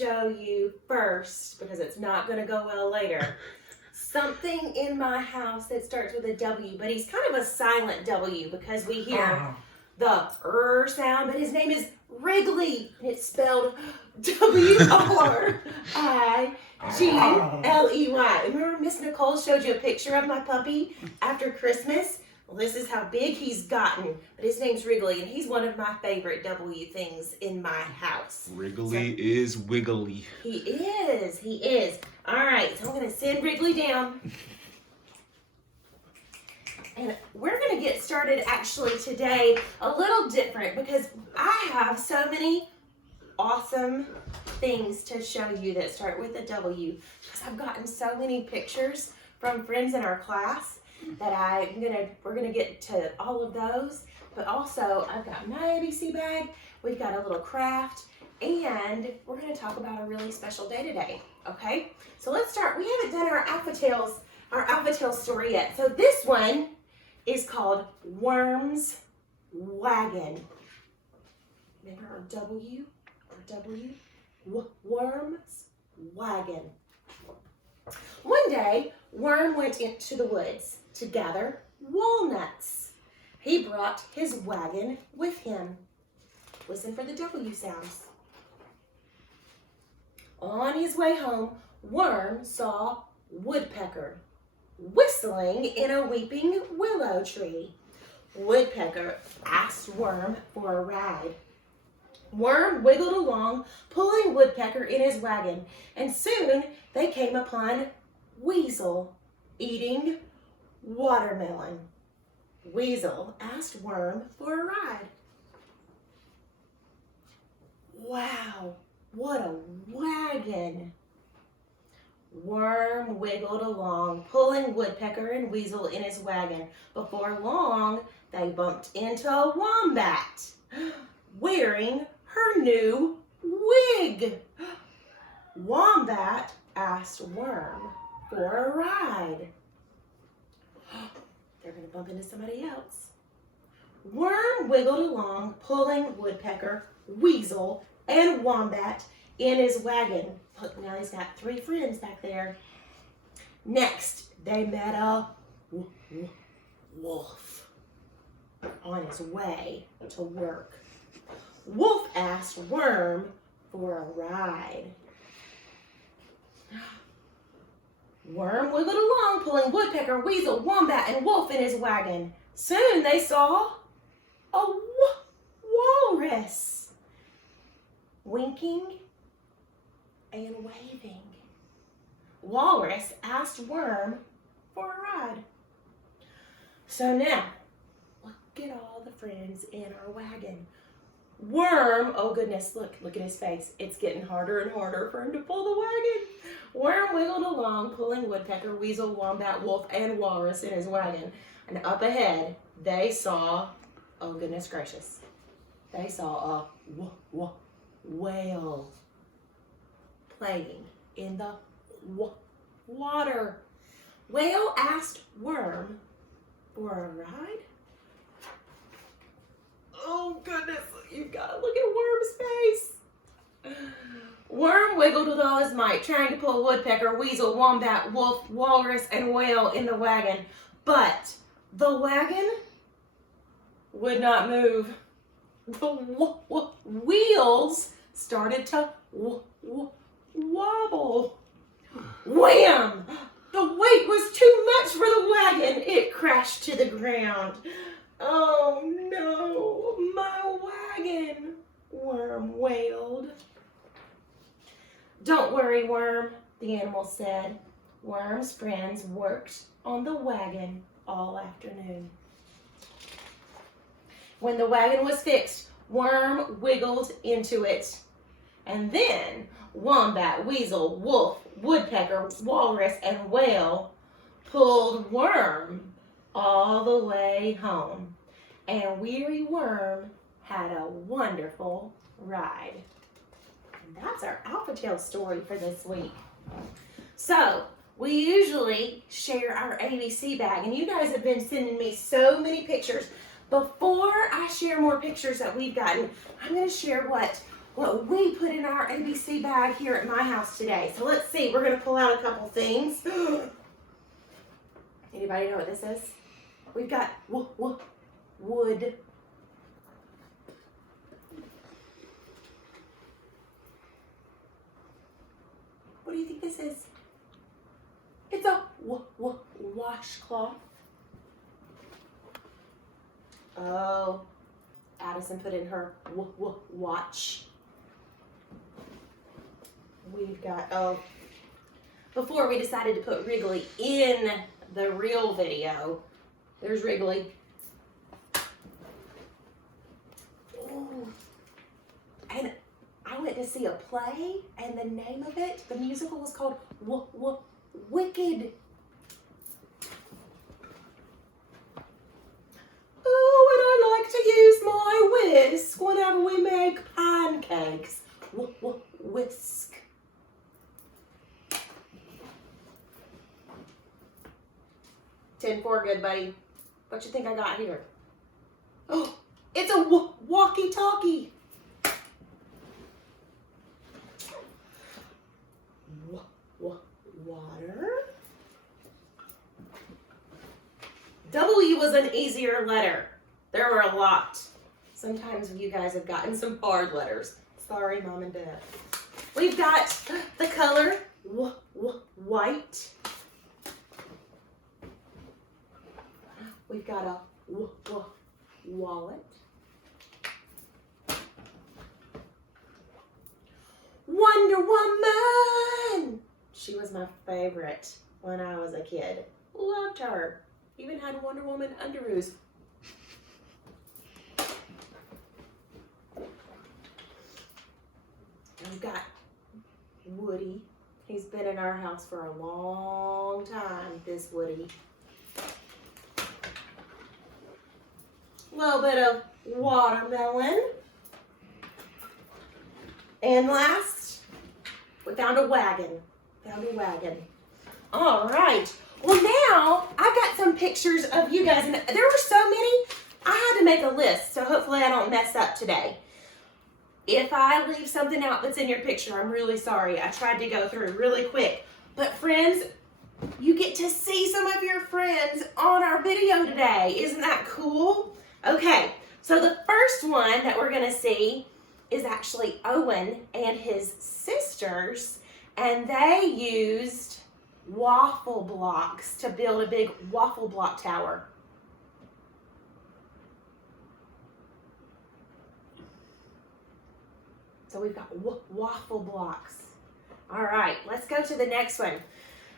show you first, because it's not going to go well later, something in my house that starts with a W, but he's kind of a silent W because we hear the sound, but his name is Wrigley, and it's spelled W-R-I-G-L-E-Y. Remember Miss Nicole showed you a picture of my puppy after Christmas? Well, this is how big he's gotten, but his name's Wrigley, and he's one of my favorite W things in my house. Wrigley is wiggly. He is. All right, so I'm going to send Wrigley down. And we're going to get started actually today a little different because I have so many awesome things to show you that start with a W. Because I've gotten so many pictures from friends in our class that we're gonna get to all of those. But also I've got my ABC bag, we've got a little craft, and we're gonna talk about a really special day today. Okay, so let's start. We haven't done our Alpha Tales story yet. So this one is called Worm's Wagon. Remember our W? Worm's Wagon. One day, Worm went into the woods to gather walnuts. He brought his wagon with him. Listen for the W sounds. On his way home, Worm saw Woodpecker whistling in a weeping willow tree. Woodpecker asked Worm for a ride. Worm wiggled along, pulling Woodpecker in his wagon, and soon they came upon Weasel eating watermelon. Weasel asked Worm for a ride. Wow, what a wagon! Worm wiggled along, pulling Woodpecker and Weasel in his wagon. Before long, they bumped into a wombat wearing her new wig. Wombat asked Worm for a ride. They're going to bump into somebody else. Worm wiggled along, pulling Woodpecker, Weasel, and Wombat in his wagon. Look, now he's got 3 friends back there. Next, they met a wolf on his way to work. Wolf asked Worm for a ride. Worm wiggled along, pulling Woodpecker, Weasel, Wombat, and Wolf in his wagon. Soon they saw a walrus winking and waving. Walrus asked Worm for a ride. So now, look at all the friends in our wagon. Worm, oh goodness, look at his face. It's getting harder and harder for him to pull the wagon. Worm wiggled along, pulling Woodpecker, Weasel, Wombat, Wolf, and Walrus in his wagon. And up ahead, they saw, oh goodness gracious, they saw a whale playing in the water. Whale asked Worm for a ride. Oh goodness, you've got to look at Worm's face. Worm wiggled with all his might, trying to pull Woodpecker, Weasel, Wombat, Wolf, Walrus, and Whale in the wagon. But the wagon would not move. The wheels started to wobble. Wham! The weight was too much for the wagon. It crashed to the ground. Oh no, my wagon, Worm wailed. Don't worry, Worm, the animal said. Worm's friends worked on the wagon all afternoon. When the wagon was fixed, Worm wiggled into it. And then Wombat, Weasel, Wolf, Woodpecker, Walrus, and Whale pulled Worm all the way home. And weary Worm had a wonderful ride. And that's our Alpha Tale story for this week. So, we usually share our ABC bag, and you guys have been sending me so many pictures. Before I share more pictures that we've gotten, I'm going to share what what we put in our ABC bag here at my house today. So let's see, we're gonna pull out a couple things. Anybody know what this is? We've got wood. What do you think this is? It's a washcloth. Oh, Addison put in her watch. We've got, before we decided to put Wrigley in the real video, there's Wrigley. Ooh. And I went to see a play, and the name of it, the musical was called Wicked. Oh, and I like to use my whisk whenever we make pancakes. Whisk. Ten for good, buddy. What you think I got here? Oh, it's a walkie-talkie. Water. W was an easier letter. There were a lot. Sometimes you guys have gotten some hard letters. Sorry, Mom and Dad. We've got the color white. We've got a wallet. Wonder Woman! She was my favorite when I was a kid. Loved her. Even had Wonder Woman underoos. We've got Woody. He's been in our house for a long time, this Woody. A little bit of watermelon. And last, we found a wagon. All right. Well, now I've got some pictures of you guys, and there were so many, I had to make a list, so hopefully I don't mess up today. If I leave something out that's in your picture, I'm really sorry. I tried to go through really quick. But friends, you get to see some of your friends on our video today. Isn't that cool? Okay, so the first one that we're gonna see is actually Owen and his sisters, and they used waffle blocks to build a big waffle block tower. So we've got waffle blocks. All right, let's go to the next one.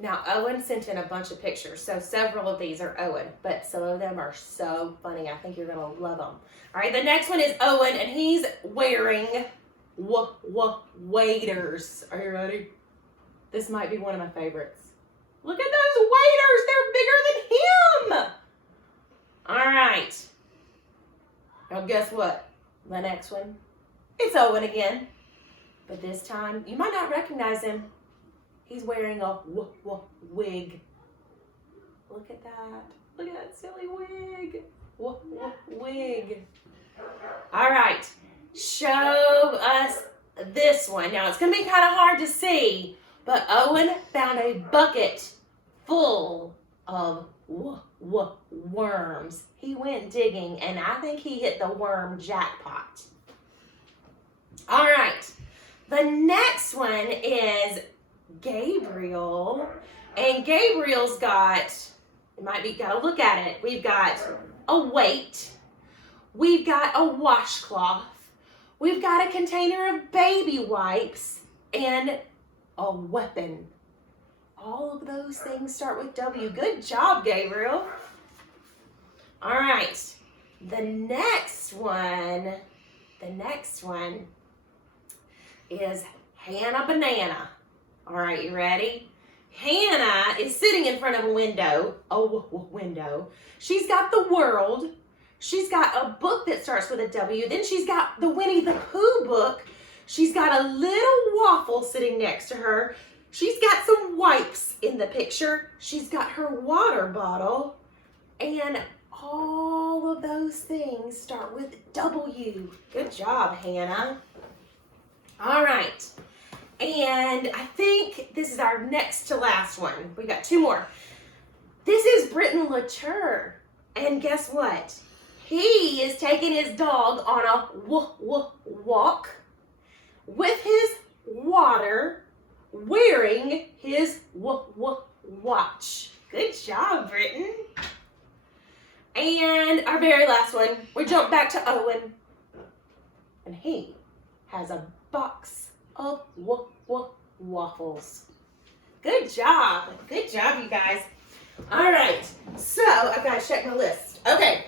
Now, Owen sent in a bunch of pictures, so several of these are Owen, but some of them are so funny. I think you're gonna love them. All right, the next one is Owen, and he's wearing waders. Are you ready? This might be one of my favorites. Look at those waders, they're bigger than him. All right. Now guess what? The next one, it's Owen again, but this time, you might not recognize him. He's wearing a wig. Look at that. Look at that silly wig. Wig. All right. Show us this one. Now, it's going to be kind of hard to see, but Owen found a bucket full of worms. He went digging, and I think he hit the worm jackpot. All right. The next one is Gabriel, and Gabriel's got, gotta look at it. We've got a weight, we've got a washcloth, we've got a container of baby wipes, and a weapon. All of those things start with W. Good job, Gabriel. All right, the next one is Hannah Banana. All right, you ready? Hannah is sitting in front of a window. She's got the world. She's got a book that starts with a W. Then she's got the Winnie the Pooh book. She's got a little waffle sitting next to her. She's got some wipes in the picture. She's got her water bottle. And all of those things start with W. Good job, Hannah. All right. And I think this is our next to last one. We got two more. This is Britton Latour. And guess what? He is taking his dog on a walk with his water, wearing his watch. Good job, Britton. And our very last one, we jump back to Owen. And he has a box of waffles. Good job. Good job, you guys. All right. So, I've got to check my list. Okay.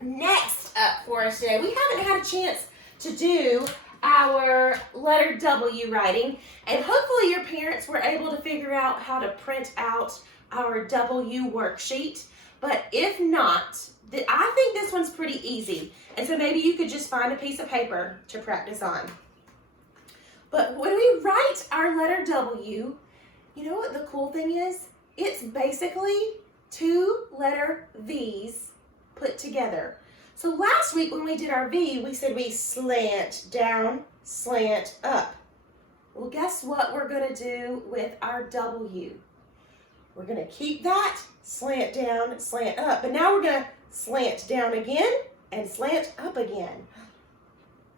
Next up for us today, we haven't had a chance to do our letter W writing, and hopefully your parents were able to figure out how to print out our W worksheet. But if not, I think this one's pretty easy. And so maybe you could just find a piece of paper to practice on. But when we write our letter W, you know what the cool thing is? It's basically two letter V's put together. So last week when we did our V, we said we slant down, slant up. Well, guess what we're going to do with our W? We're going to keep that, slant down, slant up. But now we're going to slant down again and slant up again.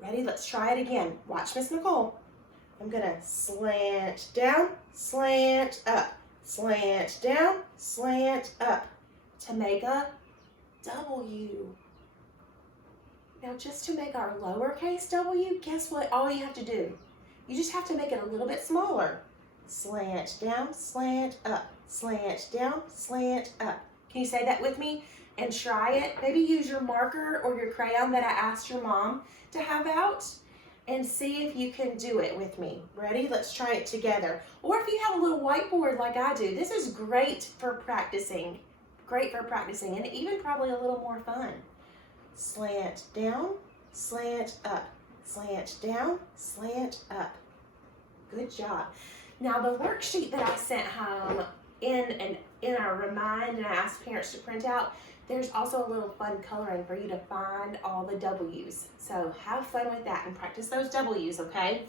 Ready? Let's try it again. Watch Miss Nicole. I'm going to slant down, slant up, slant down, slant up to make a W. Now just to make our lowercase w, guess what all you have to do? You just have to make it a little bit smaller. Slant down, slant up, slant down, slant up. Can you say that with me? And try it. Maybe use your marker or your crayon that I asked your mom to have out and see if you can do it with me. Ready? Let's try it together. Or if you have a little whiteboard like I do, this is great for practicing. Great for practicing and even probably a little more fun. Slant down, slant up, slant down, slant up. Good job. Now the worksheet that I sent home in our remind and I asked parents to print out, there's also a little fun coloring for you to find all the W's. So have fun with that and practice those W's, okay?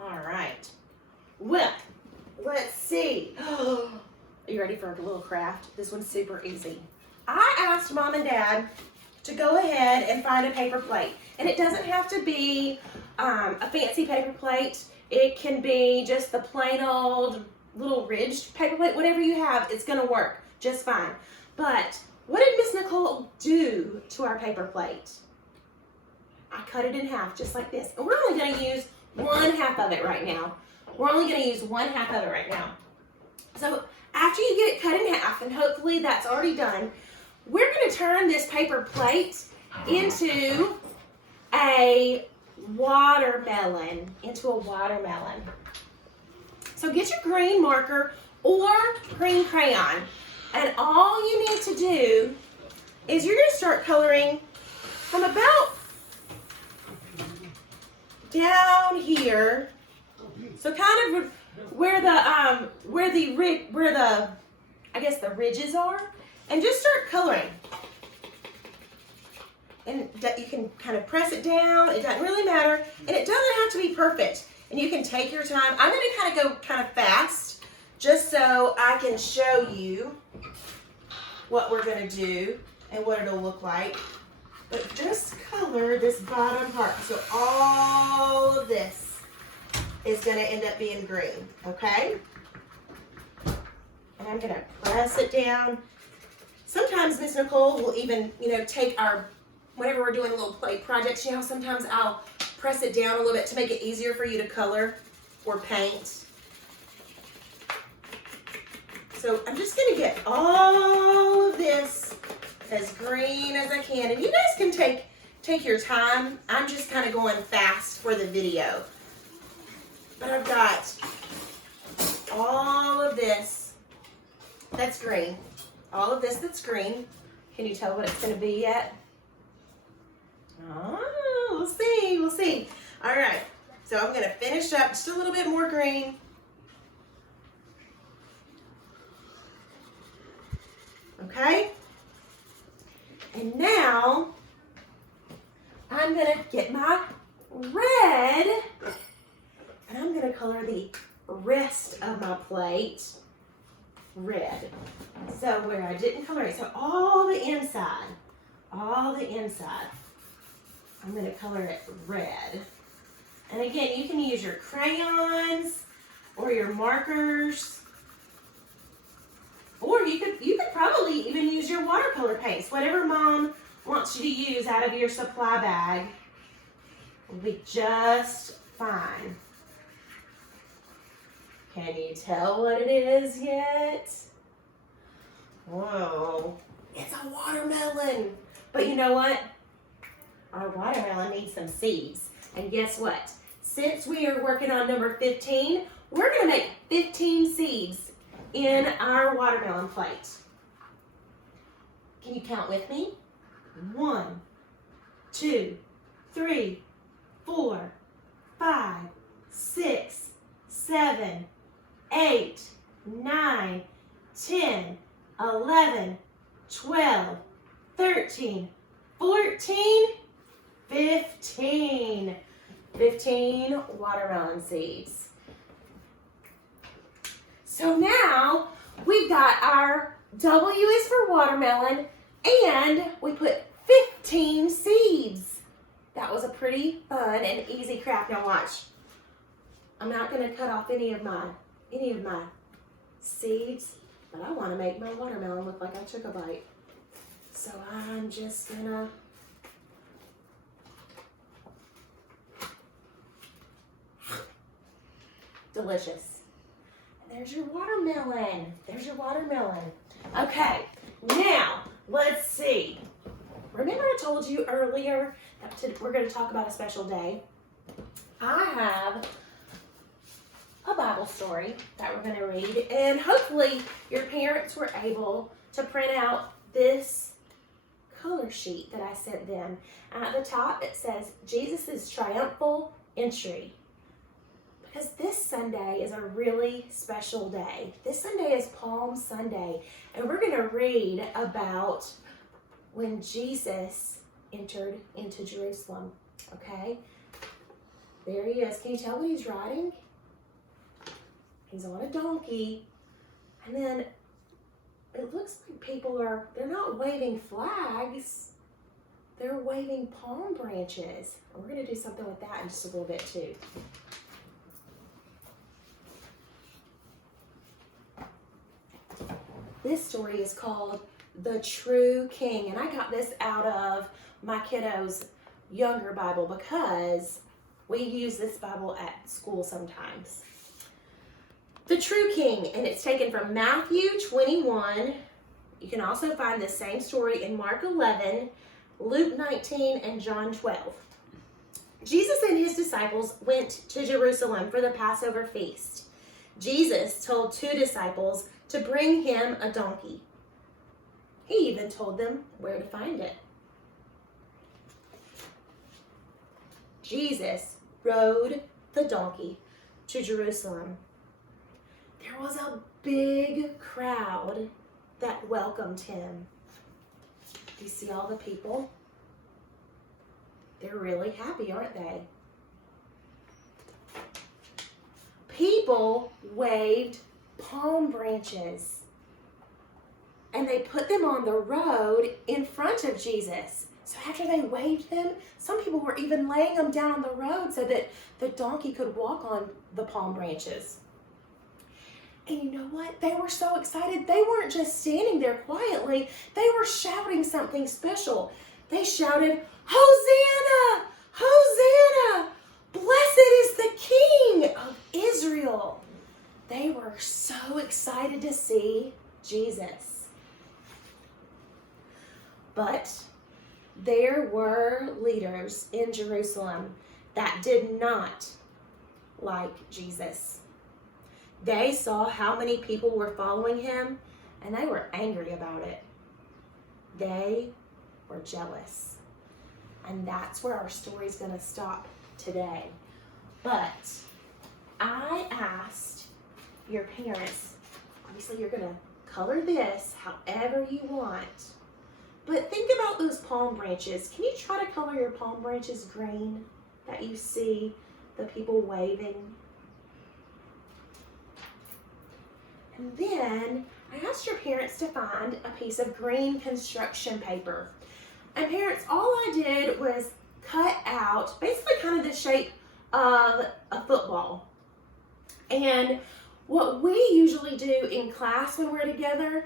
All right. Well, let's see. Are you ready for a little craft? This one's super easy. I asked Mom and Dad to go ahead and find a paper plate. And it doesn't have to be a fancy paper plate. It can be just the plain old little ridged paper plate. Whatever you have, it's going to work just fine. But what did Miss Nicole do to our paper plate? I cut it in half just like this. And we're only going to use 1/2 of it right now. We're only going to use 1/2 of it right now. So after you get it cut in half, and hopefully that's already done, we're going to turn this paper plate into a watermelon. So get your green marker or green crayon. And all you need to do is you're going to start coloring from about down here. So kind of where the ridges are, and just start coloring. And you can kind of press it down. It doesn't really matter, and it doesn't have to be perfect. And you can take your time. I'm going to kind of go kind of fast, just so I can show you what we're going to do and what it'll look like. But just color this bottom part. So all of this is going to end up being green, okay? And I'm going to press it down. Sometimes Miss Nicole will even, take whenever we're doing little play projects, sometimes I'll press it down a little bit to make it easier for you to color or paint. So I'm just going to get all of this as green as I can. And you guys can take your time. I'm just kind of going fast for the video. But I've got all of this that's green. All of this that's green. Can you tell what it's going to be yet? Oh, we'll see. All right, so I'm going to finish up just a little bit more green. Okay? And now I'm going to get my red, and I'm going to color the rest of my plate red. So where I didn't color it, so all the inside, I'm going to color it red. And again, you can use your crayons or your markers, or you could probably even use your watercolor paints. Whatever Mom wants you to use out of your supply bag will be just fine. Can you tell what it is yet? Whoa, it's a watermelon. But you know what? Our watermelon needs some seeds. And guess what? Since we are working on number 15, we're going to make 15 seeds in our watermelon plate. Can you count with me? 1, 2, 3, 4, 5, 6, 7, 8, 9, 10, 11, 12, 13, 14, 15. 15 watermelon seeds. So now we've got our W is for watermelon, and we put 15 seeds. That was a pretty fun and easy craft. Now watch. I'm not going to cut off any of my seeds, but I want to make my watermelon look like I took a bite. So I'm just gonna delicious. And there's your watermelon. Okay, now let's see. Remember I told you earlier that we're going to talk about a special day? I have a Bible story that we're going to read, and hopefully your parents were able to print out this color sheet that I sent them. And at the top it says Jesus' triumphal entry. Because this Sunday is a really special day. This Sunday is Palm Sunday, and we're going to read about when Jesus entered into Jerusalem. Okay? There he is. Can you tell what he's riding? He's on a donkey. And then it looks like they're not waving flags. They're waving palm branches. And we're going to do something with that in just a little bit too. This story is called The True King, and I got this out of my kiddo's younger Bible because we use this Bible at school sometimes. The True King, and it's taken from Matthew 21. You can also find the same story in Mark 11, Luke 19, and John 12. Jesus and his disciples went to Jerusalem for the Passover feast. Jesus told 2 disciples to bring him a donkey. He even told them where to find it. Jesus rode the donkey to Jerusalem. There was a big crowd that welcomed him. Do you see all the people? They're really happy, aren't they? People waved palm branches, and they put them on the road in front of Jesus. So after they waved them, some people were even laying them down on the road so that the donkey could walk on the palm branches. And you know what? They were so excited. They weren't just standing there quietly. They were shouting something special. They shouted, "Hosanna! Hosanna! Blessed is the King of Israel." They were so excited to see Jesus. But there were leaders in Jerusalem that did not like Jesus. They saw how many people were following him, and they were angry about it. They were jealous. And that's where our story's going to stop today. But I asked your parents, obviously you're going to color this however you want, but think about those palm branches. Can you try to color your palm branches green? that you see the people waving. And then I asked your parents to find a piece of green construction paper. And parents, all I did was cut out basically kind of the shape of a football. And what we usually do in class when we're together,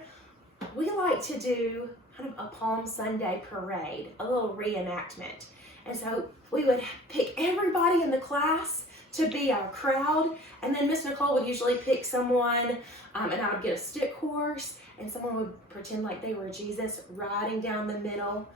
we like to do kind of a Palm Sunday parade, a little reenactment. And so we would pick everybody in the class to be our crowd, and then Miss Nicole would usually pick someone, and I would get a stick horse, and someone would pretend like they were Jesus riding down the middle,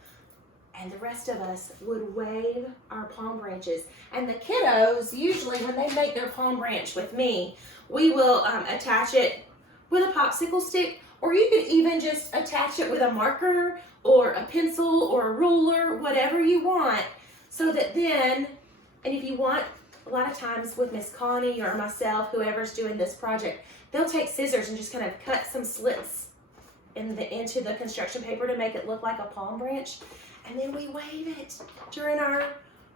and the rest of us would wave our palm branches. And the kiddos, usually when they make their palm branch with me, we will attach it with a popsicle stick, or you could even just attach it with a marker or a pencil or a ruler, whatever you want, so that then, and if you want, a lot of times with Miss Connie or myself, whoever's doing this project, they'll take scissors and just kind of cut some slits into the construction paper to make it look like a palm branch. And then we wave it during our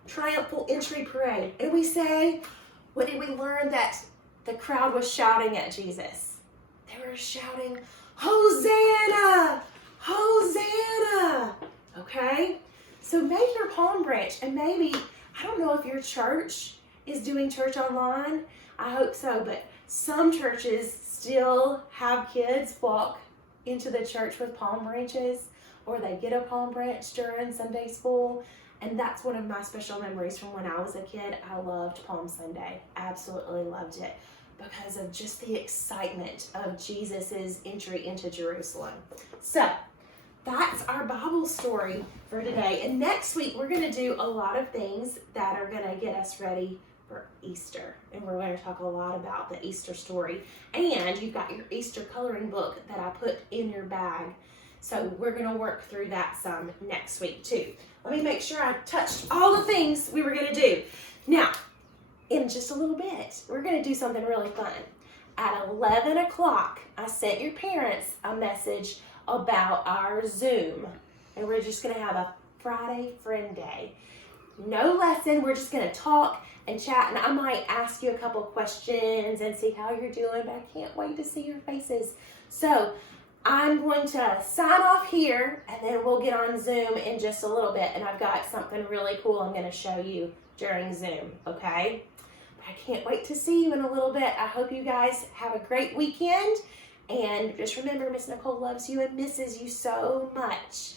triumphal entry parade. And we say, what did we learn that the crowd was shouting at Jesus? They were shouting, Hosanna! Hosanna! Okay? So make your palm branch, and maybe, I don't know if your church is doing church online. I hope so, but some churches still have kids walk into the church with palm branches, or they get a palm branch during Sunday school. And that's one of my special memories from when I was a kid. I loved Palm Sunday. Absolutely loved it because of just the excitement of Jesus's entry into Jerusalem. So that's our Bible story for today. And next week, we're going to do a lot of things that are going to get us ready for Easter. And we're going to talk a lot about the Easter story. And you've got your Easter coloring book that I put in your bag. So we're going to work through that some next week too. Let me make sure I touched all the things we were going to do. Now, in just a little bit, we're going to do something really fun. At 11 o'clock, I sent your parents a message about our Zoom. And we're just going to have a Friday Friend Day. No lesson. We're just going to talk and chat. And I might ask you a couple questions and see how you're doing. But I can't wait to see your faces. So I'm going to sign off here, and then we'll get on Zoom in just a little bit. And I've got something really cool I'm going to show you during Zoom, okay? But I can't wait to see you in a little bit. I hope you guys have a great weekend. And just remember, Miss Nicole loves you and misses you so much.